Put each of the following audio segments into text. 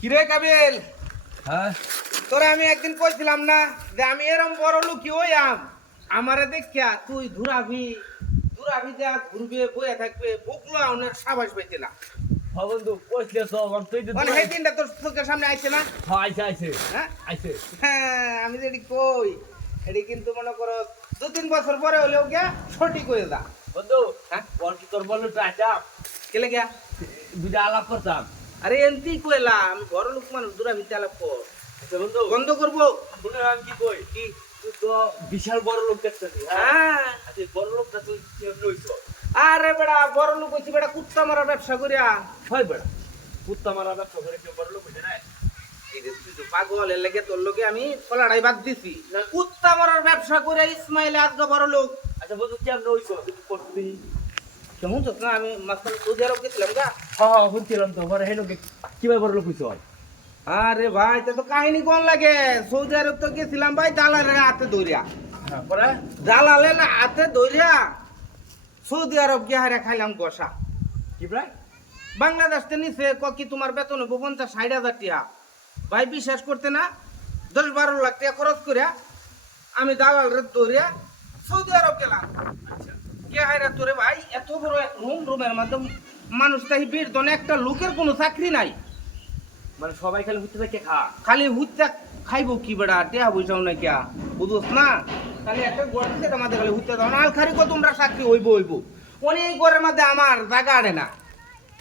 কিরে কাবিল, হ্যাঁ তোরা আমি একদিন কইছিলাম না যে আমি এরম বড় লুকি হইয়াম, আমারে দেখিয়া তুই ঘুরাবি ঘুরাবি যা ঘুরবে বইয়া থাকবে বুকলো অনেক সাবাস পাইতে না। বন্ধু কইলে তো তুই তো মানে সেই দিনটা তোর চোখের সামনে আইছে না? আইছে আইছে হ্যাঁ আইছে হ্যাঁ, আমি যেটি কই এটি কিন্তু মনে করো 2-3 বছর পরে হলেও গিয়া সঠিক হয়ে যা। বন্ধু হ্যাঁ ওর কি তোর বললো তো আইটা কেলে গিয়া দুইটা আলাপ করতাম। আরে এমতি কইলা আমি বড় লোক মানুষ দূরাভিতে আলাপ কর। আচ্ছা বন্ধু বন্ধ করবো শুনে আমি কি কই কি? তুই তো বিশাল বড় লোক দেখছিস। হ্যাঁ আচ্ছা বড় লোকটা তুই কেমন হইছো? আরে বেড়া বড় লোক হইছি বেড়া, কুত্তা মারা ব্যবসা করিয়া। হয় বেড়া কুত্তা মারা ব্যবসা করে কেউ বড় লোক হইছে না? এই যে তুই তো পাগল, এর লেগে তোর লোকে আমি কলাড়াই বাদ দিছি। কুত্তা মারার ব্যবসা করে ইসমাইল আজকে বড় লোক। আচ্ছা বন্ধু কেমন হইছো তুই করবি? কেমন তো না, আমি মাঝখানে সৌদি আরব গেছিলাম গা। হ্যাঁ শুনছিলাম তো পরে হেন কিভাবে বড় লোক হইছো? আরে ভাই তা তো কাহিনী কোন লাগে, সৌদি আরব তো গেছিলাম ভাই দালালের হাতে ধরিয়া। হ্যাঁ পরে দালালের হাতে ধরিয়া সৌদি আরব গিয়ে হারে খাইলাম গোসা। কি প্রায় বাংলাদেশ তে নিচে কি তোমার বেতন হবো 50-60 হাজার টাকা। ভাই বিশ্বাস করতে না, 10-12 লাখ টাকা খরচ করিয়া আমি দালালের ধরিয়া সৌদি আরব গেলাম। আচ্ছা কে হায়রা তোরে ভাই, এত বড় এক রুমের মধ্যে মানুষ তাই বীর দনে একটা লোকের কোনো চাকরি নাই, মানে সবাই খালি হইতে থাকে খা খালি হুচ্চা খাইবো কি বেড়া, টেহা বুঝাও না কিয়া বুঝোস না, খালি একটা গড় দিতে আমাদের খালি হুচ্চা দাও না, আলখারি কো তোমরা চাকরি হইব অনেক ঘরের মধ্যে আমার জায়গা আড়ে না,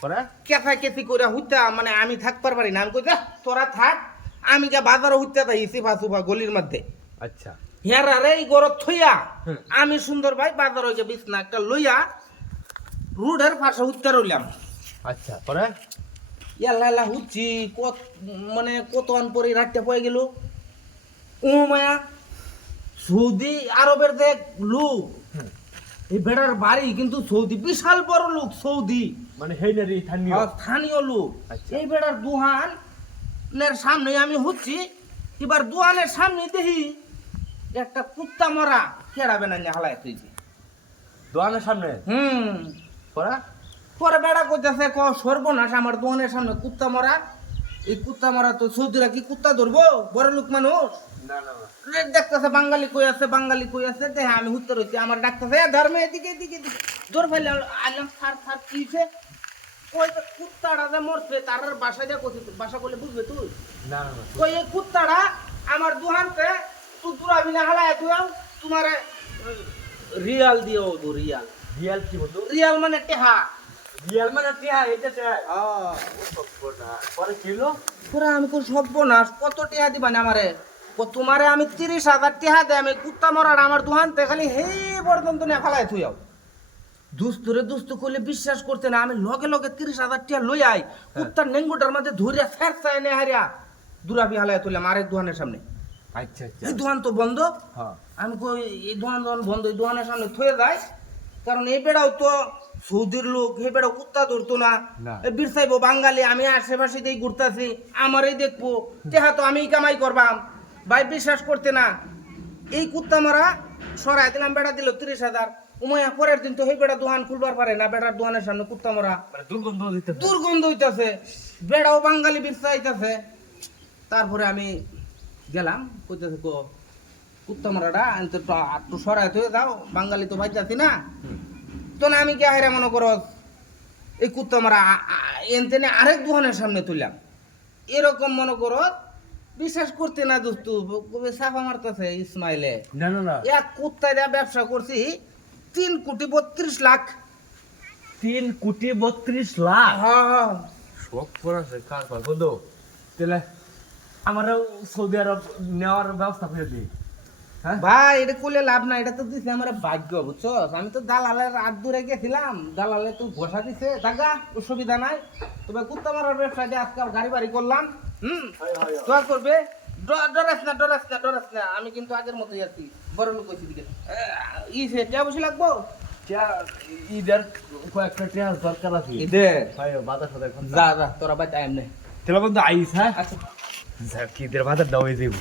পরে কেথা কেথি করে হুচ্চা মানে আমি থাকতে পারি না। আমি কই যা তোরা থাক, আমি যা বাজারে হুচ্চা তাই সিফা সুফা গলির মধ্যে আচ্ছা হেরা রে এই গরত থইয়া হুম। আমি সুন্দর ভাই বাজার হয়ে বিছনা একটা লইয়া রুডের পাশে হুচ্চা রইলাম। আচ্ছা পরে ইয়াল্লা হুচ্ছি কত মানে কত আন পরে রাতটা পয়ে গেল। ও মায়া, সৌদি আরবের দেখ লোক, হুম। এই বেড়ার বাড়ি কিন্তু সৌদি, বিশাল বড় লোক সৌদি, মানে হেইনারি স্থানীয় স্থানীয় লোক। আচ্ছা। এই বেড়ার দুহানের সামনে আমি হচ্ছি, এবার দুহানের সামনে দেখি একটা কুত্তা মরা কেড়াবে না হালায় তুই। দোকানের সামনে পরে পরে বেড়া করতেছে ক সর্বনাশ, আমার দোকানের সামনে কুত্তা মরা। এই কুত্তা মরা তো সৌদিরা কি কুত্তা ধরবো, বড় লোক মানুষ। না না দেখতেছে বাঙালি কই আছে, বাঙালি কই আছে, দেখে আমি হুত্তর হইছি, আমার ডাকতেছে ধর্মে এদিকে এদিকে এদিকে দৌড় ফেলে আইলাম। থার থার কিছে ওই যে কুত্তাটা যে মরছে তার বাসা যা করছে, বাসা করলে বুঝবে তুই? না না ওই এই কুত্তাটা আমার দুহানতে তুই দূরাবি না হালায় তুই তোমার রিয়াল দিও, রিয়াল রিয়াল কি বন্ধু? রিয়াল মানে টেহা। রিয়াল মানে টিয়া এটা চাই পরে কি হলো? পুরা আমি কোন সর্বনাশ, কত টেহা দিবা না আমারে? তোমারে আমি 30,000 টেহা দেয়, আমি কুত্তা মরার আমার দুহানতে খালি হে পর্যন্ত না ফেলায় থুই যাও। দুস্তুরে দুস্তু করলে বিশ্বাস করতে না, আমি লগে লগে 30,000 টেহা লই আই কুত্তার নেঙ্গুটার মধ্যে ধরিয়া ফের চাই নে হারিয়া দুরাবি হালায় তুললাম আরেক দুহানের সামনে। আচ্ছা আচ্ছা এই দোকান তো বন্ধ। হ্যাঁ আমি কই এই দোকান বন্ধ, এই দোকানের সামনে থয়ে যায়, কারণ এই বেড়াও তো সৌদির লোক, এই বেড়াও কুত্তা ধরতো না, না। বীর সাইব বাঙালি, আমি আশেপাশে দিয়ে ঘুরতেছি, আমারই দেখবো টেহা তো আমি কামাই করবাম। ভাই বিশ্বাস করতে না, এই কুত্তা মারা সরাই দিলাম, বেড়া দিল 30,000। উমায়া পরের দিন তো এই বেড়া দোকান খুলবার পারে না, বেড়ার দোকানের সামনে কুত্তা মারা মানে দুর্গন্ধ দিতে দুর্গন্ধ হইতাছে, বেড়াও বাঙালি বীর চাইতেছে। তারপরে আমি গেলাম, কইতেছে কো কুত্তা মারাটা একটু সরাই হয়ে যাও, বাঙালি তো ভাইতাছি না। তো না আমি কে হাইরা মনে করো এই কুত্তা মারা এনতেনে আরেক দোকানের সামনে তুললাম, এরকম মনে করো বিশ্বাস করতে না দোস্তু, সাফা মারতেছে ইসমাইলে। না না না এক কুত্তা দেয়া ব্যবসা করছি 3,32,00,000। 3,32,00,000 হ্যাঁ শখ করেছে কার কার বন্ধু? তাহলে আমারও সৌদি আরব নেওয়ার ব্যবস্থা করে দিই। হ্যাঁ ভাই এটা করলে লাভ নাই, এটা তো দিছে আমার ভাগ্য বুঝছো। আমি তো দালালের হাত ধরে গেছিলাম, দালালে তো ঘোষা দিছে টাকা, অসুবিধা নাই। তবে কুত্তা মারার ব্যবসায় যে আজকে গাড়ি বাড়ি করলাম, দোয়া করবে। ডরাস না ডরাস না ডরাস না, আমি কিন্তু আগের মতোই আছি, বড় লোক হয়েছি দিকে। সে টিয়া বসে লাগবো ঈদের কয়েকটা টিয়ার দরকার আছে। ঈদের ভাই বাজার সাথে যা যা তোরা বাই টাইম নেই। তাহলে বন্ধু আইস। হ্যাঁ আচ্ছা ঈদের বাজার দাও এই যাবো।